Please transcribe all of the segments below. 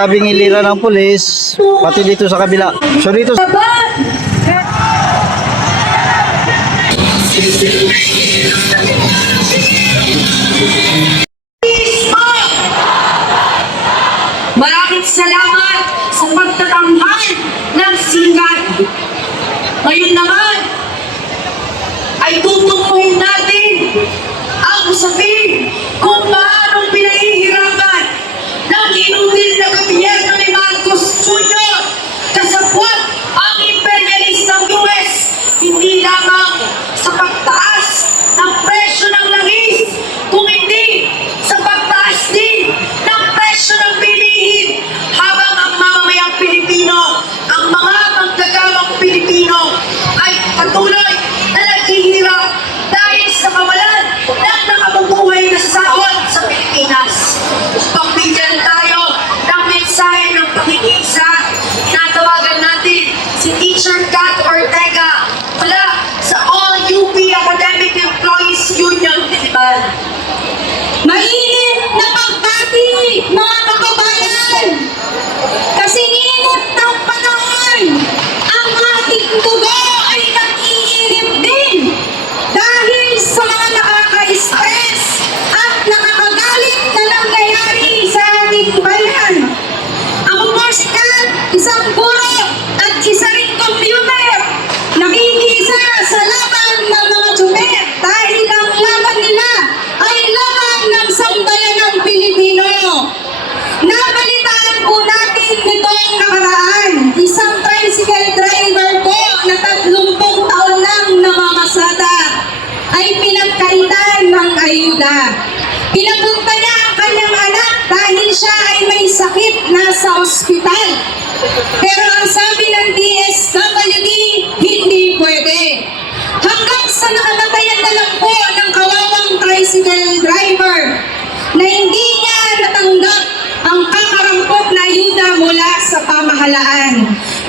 Sabing ilira ng pulis, pati dito sa kabila. So dito maraming salamat sa pagtatanghal ng singat. Ngayon naman ay tutukuhin natin ang usapin kung paano pinahihirapan ng inutil na gobyerno ni Marcos Jr. kasabwat ang imperialistang US, hindi lamang sa pagtaas ng presyo ng langis, kung hindi sa pagtaas din ng presyo ng bilihin, habang ang mamamayang Pilipino, ang mga manggagawang Pilipino ay patuloy na naghihirap dahil sa kawalan ng nakabubuhay na sahod sa Pilipinas. Pagbigyan tayo ng mensahe ng pakikisa, tinatawagan natin si Teacher Kat Ortega mula sa All UP Academic Employees Union Diliman. Mainit na pagbati, mga kababayan! Kasi init ng panahon, ang ating dugo ay nag-iinit din dahil sa mga nakaka-stress at nakakagalit na nangyayari sa ating bayan. Ako po si Kat, isang guro at isa ring computer, nakikisa sa laban ng mga tsumer dahil ang laban nila ay laban ng sambayanang Pilipino. Nabalitaan po natin nitong nakaraan, isang tricycle driver po na 30 taon lang namamasada ay pinagkaitan ng ayuda. Pinapunta niya ang kanyang anak dahil siya ay may sakit nasa ospital. Pero ang sabi ng DSWD, hindi pwede. Hanggang sa nakamatayan na lang po ng kawawang tricycle driver na hindi niya natanggap ang kakarampot na ayuda mula sa pamahalaan.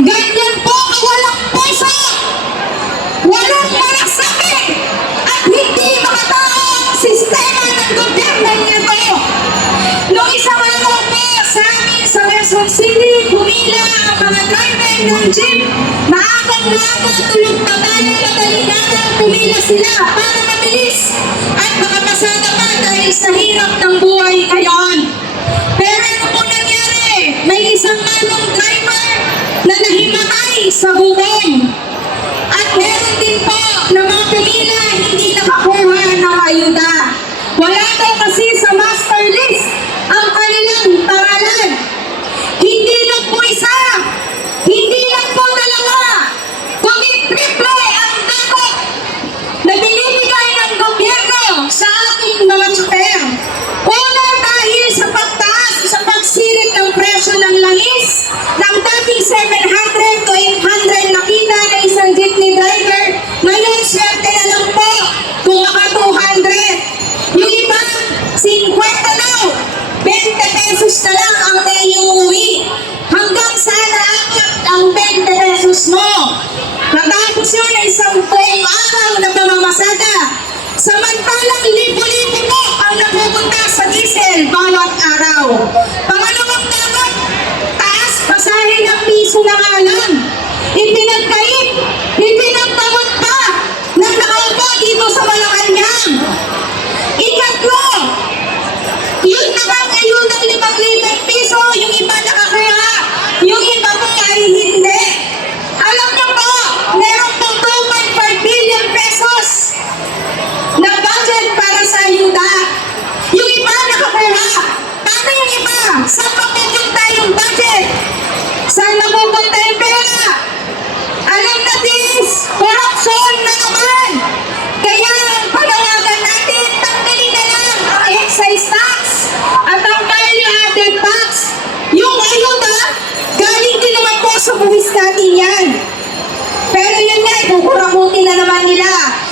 Ganyan po walang puso, walang malasakit, at hindi makatao ang sistema ng gobyerno nito. Noong isang araw po sa amin sa Quezon City, pumila ang mga driver ng jeep. Maagang-maaga tulog na tayo, madalingan pumila sila para mabilis at makapasada pa dahil sa hirap ng buhay ngayon. Pero ano po nangyari? May isang manong driver na nahimatay sa bubong. At meron din po na mga pumila hindi nakakuha ng ayuda. Wala daw kasi sa master list ang kanilang pangalan. Hindi lang po isa, hindi lang po dalawa, kundi triple ang dakot na binibigay ng gobyerno sa ating mga tsuper. Una, dahil sa pagtaas sa pagsilip ng presyo ng langis ng dating 700 to 800 na kita na isang jeepney driver, ngayon swerte na lang po kung maka 200. Yung iba, 50 daw, 20 pesos na lang ang naiuwi. Hanggang sana apat ang 20 pesos mo. Natapos yun ay 10 araw na pamamasada. Samantalang libo-libo mo ang napupunta sa diesel bawat araw. Pangalawang dapat, taas pasahe ng piso na nga lang. Ipinagkait, ipinagtawad pa na nakaupo dito sa Malacanang. Ikatlo, yun naman ayun ng 5,000 piso, yung iba nakakaya, yung iba po ay hindi. Alam niyo po, meron pong 2.5 billion pesos na budget para sa ayuda. Yung iba nakakuha. Paano yung iba? Saan mapupunta yung budget? Saan mapupunta yung pera? Alam natin, corruption na naman. Kaya ang panawagan natin, tanggalin na lang ang excise tax at ang value-added tax. Yung ayuda, galing din naman po sa buwis natin yan. Pero yun nga, ikukuramutin na naman nila.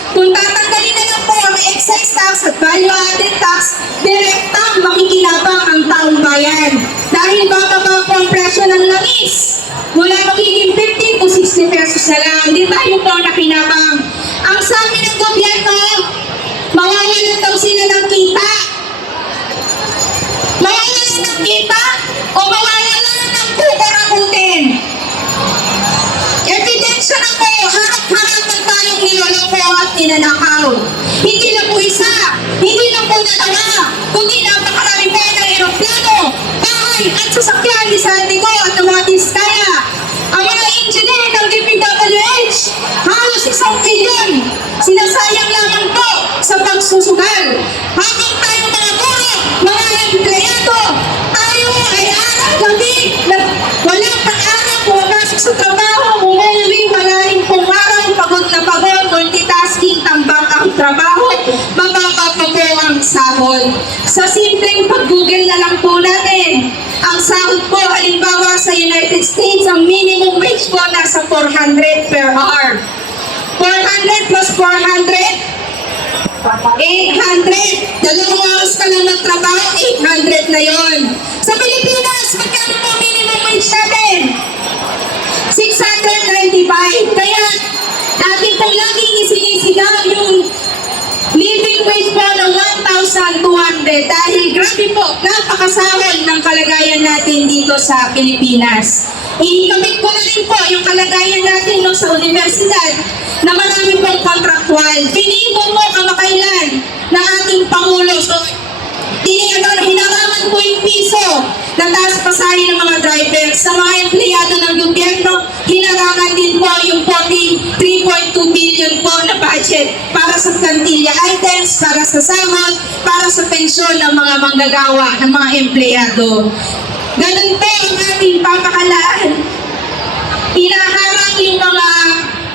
Kung tatanggalin na lang po ang excise tax at value-added tax, direktang makikinabang ang taong bayan. Dahil bababa po ang presyo ng langis. Mula magiging 50 to 60 pesos na lang. Hindi tayo po nakinabang. Ang sabi ng gobyerno, mawawalan daw sila ng kita. Mawawalan ng kita o mawawalan sasakyan ni Sandigo at ng mga Diskaya. Ang mga engineer ng DPWH, halos 1 milyon. Sinasayang lamang po sa pagsusugal. Habang tayo mga guro, mga empleyado, tayo ay araw-gabi na walang pag-araw, pumapasok sa trabaho, umuwi, malaking pumaraw, pagod na pagod, multitasking, tambak ang trabaho, mababa pa po ang sahod. Sa simpleng pag-google na lang po natin, ang sahod po, halimbawa sa United States, ang minimum wage po nasa 400 per hour. 400 plus 400, 800. Dalawang oras ka lang magtrabaho, 800 na yon. Sa Pilipinas, magkano po minimum wage natin? 695. Kaya, natin pong laging isinisigaw yung living wage po ng 1,200 dahil grabe po, napakasahol ng kalagayan natin dito sa Pilipinas. Inikabit ko na rin po yung kalagayan natin no, sa universidad na marami pong contractual. Pinipon mo kamakailan ng ating Pangulo. So, hinarangan po yung piso na taas pasahe ng mga drivers. Sa mga empleyado ng gobyerno, hinarangan din po yung 43.2 billion po na budget para sa plantilla items, para sa sahod, para sa pensyon ng mga manggagawa, ng mga empleyado. Ganun po ang ating papakalaan. Hinaharang yung mga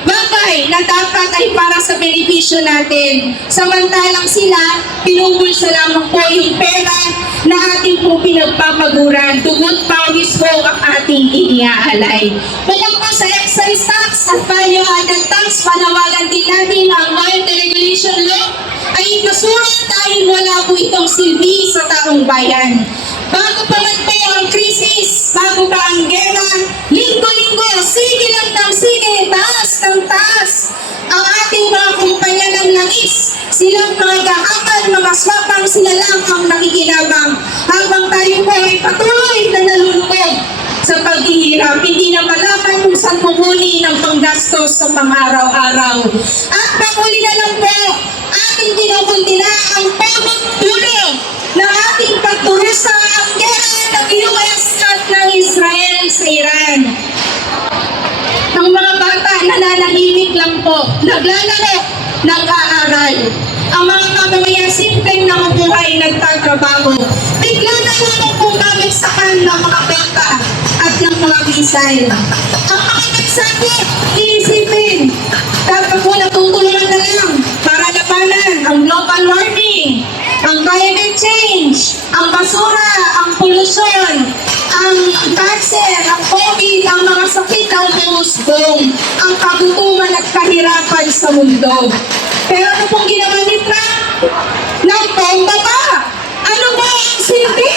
bagay na dapat ay para sa benepisyo natin. Samantalang sila, pinubulsa lamang po yung pera na ating po pinagpapaguran. Dugot pawis po ang ating iniaalay. Bukod po sa excise tax at value-added tax, panawagan din natin ang Oil Deregulation Law ay ipasura dahil wala po itong silbi sa taong bayan. Bago pa man po ang krisis, bago pa ang gera, linggo-linggo, sige lang ng sige, taas ng taas. Ang ating mga kumpanya ng langis, silang mga gahaman, mga swapang, sila lang ang nakikinabang. Habang tayo po ay patuloy na nalulungkot sa paghihirap, hindi na malaman kung saan kukunin ng panggastos sa pang-araw-araw. At panghuli na lang po, ating kinukuntina ang pagtulong ng ating pagturusa ang gera ng US at ng Israel sa Iran. Ang mga bata nananahimik lang po, naglalaro, nag-aaral. Ang mga mamamayan simpleng namubuhay nagtatrabaho. Bigla na lamang po babagsakan ng mga bata at ng mga missile. Ang mga nagsabi, iisipin, dapat po natutulungan na lang para labanan ang global warming, ang climate change, ang basura, ang polusyon, ang cancer, ang COVID, ang mga sakit ng umusbong, ang kagutuman at kahirapan sa mundo. Pero ano pong ginawa ni Trump? Nagpomba pa! Ano ba ang silbi?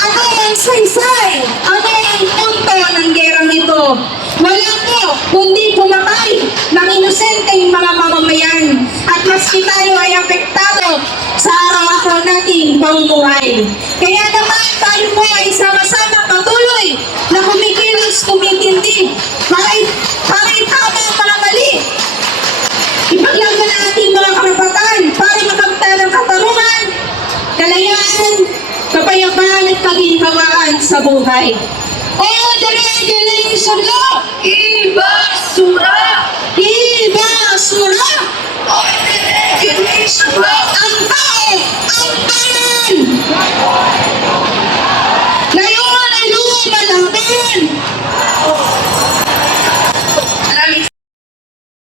Ano ang saysay? Ano ang punto ng gerang ito? Wala po, kundi pumatay ng inosenteng mga mamamayan. At maski tayo ay apektado sa araw-araw nating pamumuhay. Kaya naman tayo po ay sama-sama patuloy na kumikilos, kumikintig para itama ang mga mali. Ipaglaban ang ating mga karapatan para makamta ng katarungan, kalayaan, kapayapaan at kaginhawaan sa buhay. All the regulation law, ibasura!